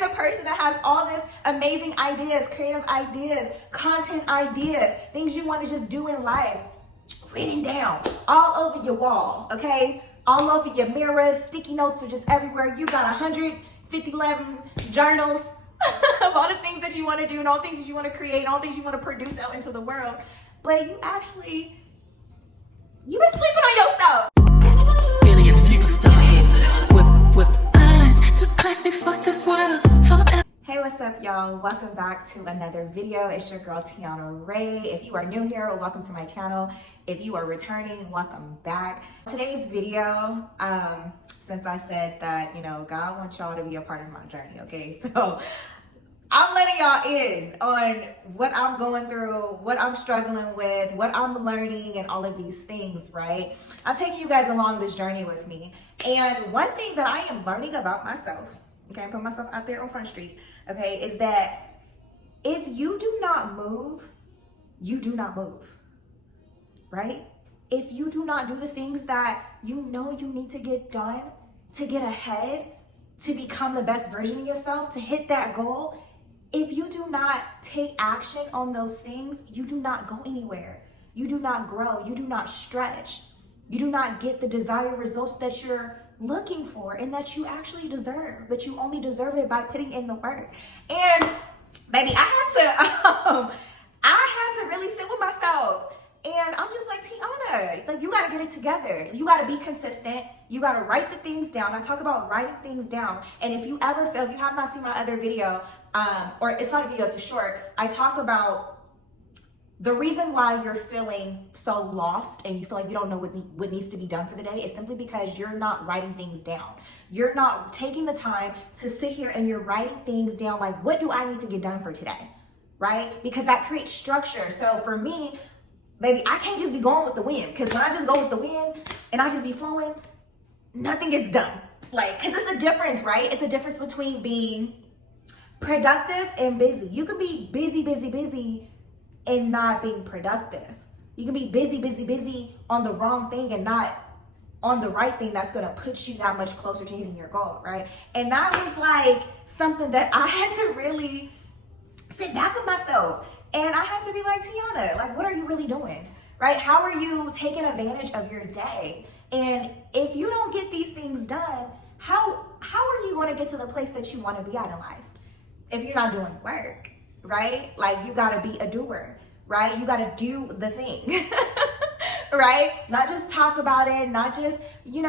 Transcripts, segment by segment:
you the person that has all this amazing ideas, creative ideas, content ideas, things you want to just do in life, written down all over your wall, okay? All over your mirrors, sticky notes are just everywhere. You got 151 journals of all the things that you want to do and all the things that you want to create and all the things you want to produce out into the world. But you've been sleeping on yourself. Billion superstar. Whip, too classy for this world. Hey, what's up, y'all? Welcome back to another video. It's your girl, Tiana Ray. If you are new here, welcome to my channel. If you are returning, welcome back. Today's video, since I said that, God wants y'all to be a part of my journey, okay? So I'm letting y'all in on what I'm going through, what I'm struggling with, what I'm learning, and all of these things, right? I'm taking you guys along this journey with me. And one thing that I am learning about myself, okay, I put myself out there on Front Street, okay, is that if you do not move, you do not move, right? If you do not do the things that you know you need to get done, to get ahead, to become the best version of yourself, to hit that goal, if you do not take action on those things, you do not go anywhere. You do not grow. You do not stretch. You do not get the desired results that you're looking for and that you actually deserve, but you only deserve it by putting in the work. And baby, I had to really sit with myself. And I'm just like, Tiana, like, you got to get it together. You got to be consistent. You got to write the things down. I talk about writing things down. And if you ever feel, if you have not seen my other video, or it's not a video, it's a short, I talk about the reason why you're feeling so lost and you feel like you don't know what needs to be done for the day is simply because you're not writing things down. You're not taking the time to sit here and you're writing things down like, what do I need to get done for today, right? Because that creates structure. So for me, baby, I can't just be going with the wind, because when I just go with the wind and I just be flowing, nothing gets done. Like, because it's a difference, right? It's a difference between being productive and busy. You can be busy and not being productive. You can be busy on the wrong thing and not on the right thing that's going to put you that much closer to hitting your goal, right? And that was like something that I had to really sit back with myself. And I had to be like, Tiana, like, what are you really doing, right? How are you taking advantage of your day? And if you don't get these things done, how are you going to get to the place that you want to be at in life? If you're not doing work, right? Like, you got to be a doer, right? You got to do the thing, right? Not just talk about it, not just, I'm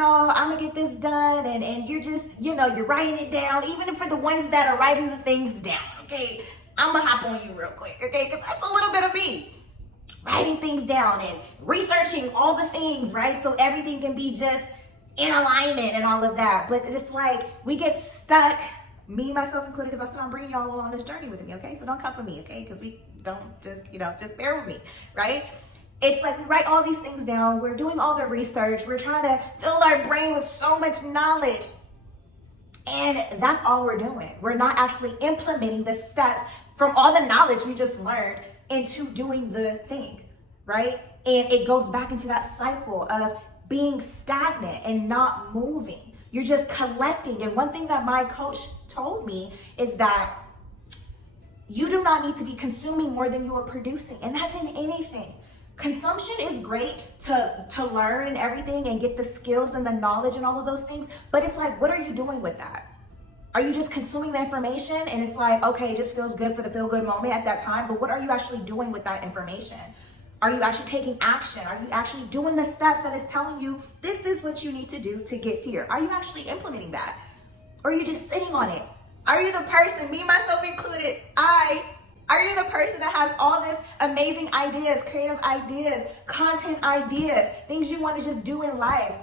going to get this done. And you're just, you're writing it down, even for the ones that are writing the things down, okay? I'm going to hop on you real quick, okay? Because that's a little bit of me. Writing things down and researching all the things, right? So everything can be just in alignment and all of that. But it's like we get stuck, me, myself included, because I said I'm bringing y'all along this journey with me, okay? So don't come for me, okay? Because we don't just, just bear with me, right? It's like we write all these things down. We're doing all the research. We're trying to fill our brain with so much knowledge. And that's all we're doing. We're not actually implementing the steps from all the knowledge we just learned into doing the thing, right? And it goes back into that cycle of being stagnant and not moving. You're just collecting. And one thing that my coach told me is that you do not need to be consuming more than you are producing. And that's in anything. Consumption is great to learn and everything and get the skills and the knowledge and all of those things. But it's like, what are you doing with that? Are you just consuming the information and it's like, okay, it just feels good for the feel good moment at that time, but what are you actually doing with that information? Are you actually taking action? Are you actually doing the steps that is telling you this is what you need to do to get here? Are you actually implementing that? Or are you just sitting on it? Are you the person, me, myself included, are you the person that has all this amazing ideas, creative ideas, content ideas, things you want to just do in life,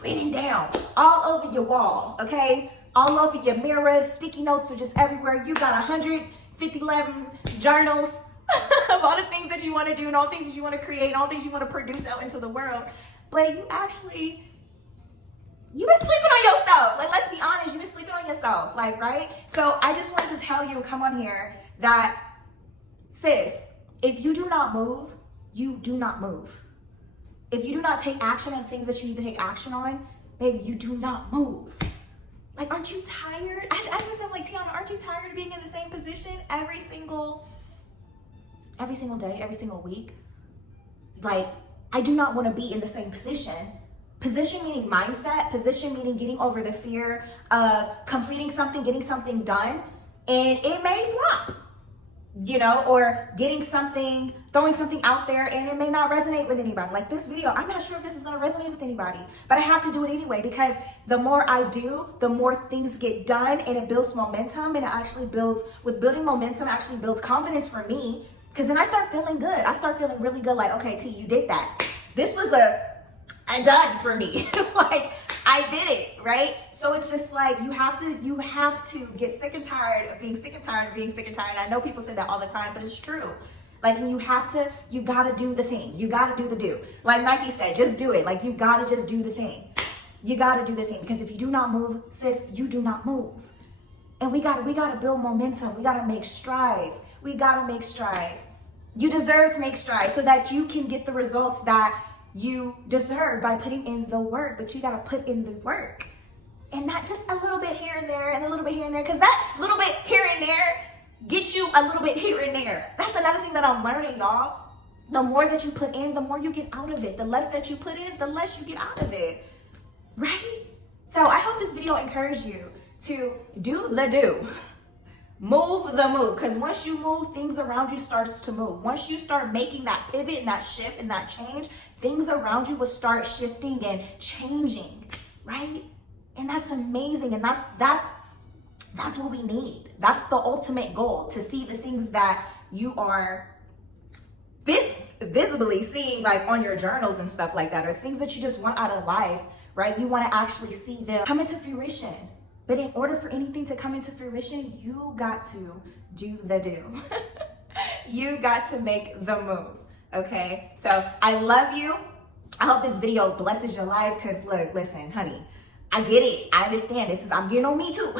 written down all over your wall, okay? All over your mirrors, sticky notes are just everywhere. You got 151 journals of all the things that you want to do and all the things that you want to create, all the things you want to produce out into the world. But you've been sleeping on yourself. Like, let's be honest, you've been sleeping on yourself, like, right? So I just wanted to tell you, come on here, that sis, if you do not move, you do not move. If you do not take action on things that you need to take action on, baby, you do not move. Like, aren't you tired? I asked myself, like, Tiana, aren't you every single day, every single week, like, I do not want to be in the same position. Position meaning mindset, position meaning getting over the fear of completing something, getting something done, and it may flop, you know, or getting something, throwing something out there and it may not resonate with anybody. Like this video, I'm not sure if this is going to resonate with anybody, but I have to do it anyway, because the more I do, the more things get done, and it builds momentum, and it actually builds, with building momentum, actually builds confidence for me, because then I start feeling good. I start feeling really good, like, okay, T, you did that. This was a done for me. Like, I did it, right? So it's just like, you have to get sick and tired of being sick and tired of being sick and tired. I know people say that all the time, but it's true. Like, you gotta do the thing. You gotta do the do. Like Nike said, just do it. Like, you gotta just do the thing. You gotta do the thing, because if you do not move, sis, you do not move. And we gotta build momentum. We gotta make strides. We gotta make strides. You deserve to make strides so that you can get the results that you deserve by putting in the work. But you gotta put in the work, and not just a little bit here and there and a little bit here and there, because that little bit here and there gets you a little bit here and there. That's another thing that I'm learning, y'all. The more that you put in, the more you get out of it. The less that you put in, the less you get out of it, right? So I hope this video encouraged you to do the do. Move the move, because once you move, things around you starts to move. Once you start making that pivot and that shift and that change, things around you will start shifting and changing, right? And that's amazing, and that's what we need. That's the ultimate goal, to see the things that you are visibly seeing, like on your journals and stuff like that, or things that you just want out of life, right? You want to actually see them come into fruition. But in order for anything to come into fruition, you got to do the do. You got to make the move, okay? So I love you. I hope this video blesses your life, because look, listen, honey, I get it. I understand. I'm getting on me too.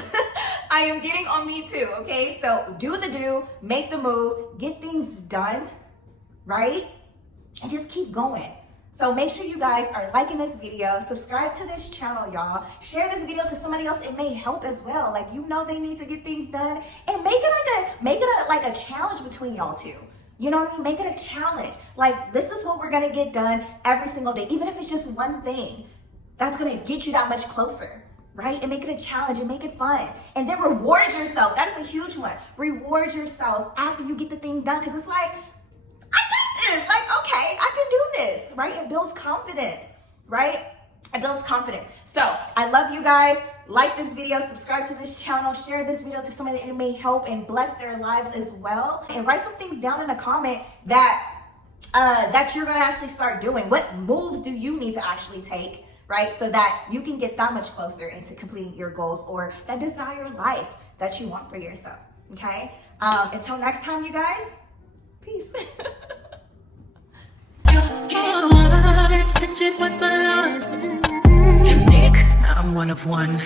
I am getting on me too, okay? So do the do, make the move, get things done, right? And just keep going. So make sure you guys are liking this video, subscribe to this channel, y'all. Share this video to somebody else. It may help as well. Like, you know, they need to get things done, and make it like a challenge between y'all two. You know what I mean? Make it a challenge. Like, this is what we're gonna get done every single day, even if it's just one thing. That's gonna get you that much closer, right? And make it a challenge and make it fun. And then reward yourself. That is a huge one. Reward yourself after you get the thing done, because it's like, like, okay, I can do this, right? It builds confidence, right? It builds confidence. So I love you guys. Like this video, subscribe to this channel, share this video to somebody that it may help and bless their lives as well. And write some things down in a comment that you're gonna actually start doing. What moves do you need to actually take, right? So that you can get that much closer into completing your goals, or that desired life that you want for yourself, okay? Until next time, you guys, peace. Unique, I'm one of one.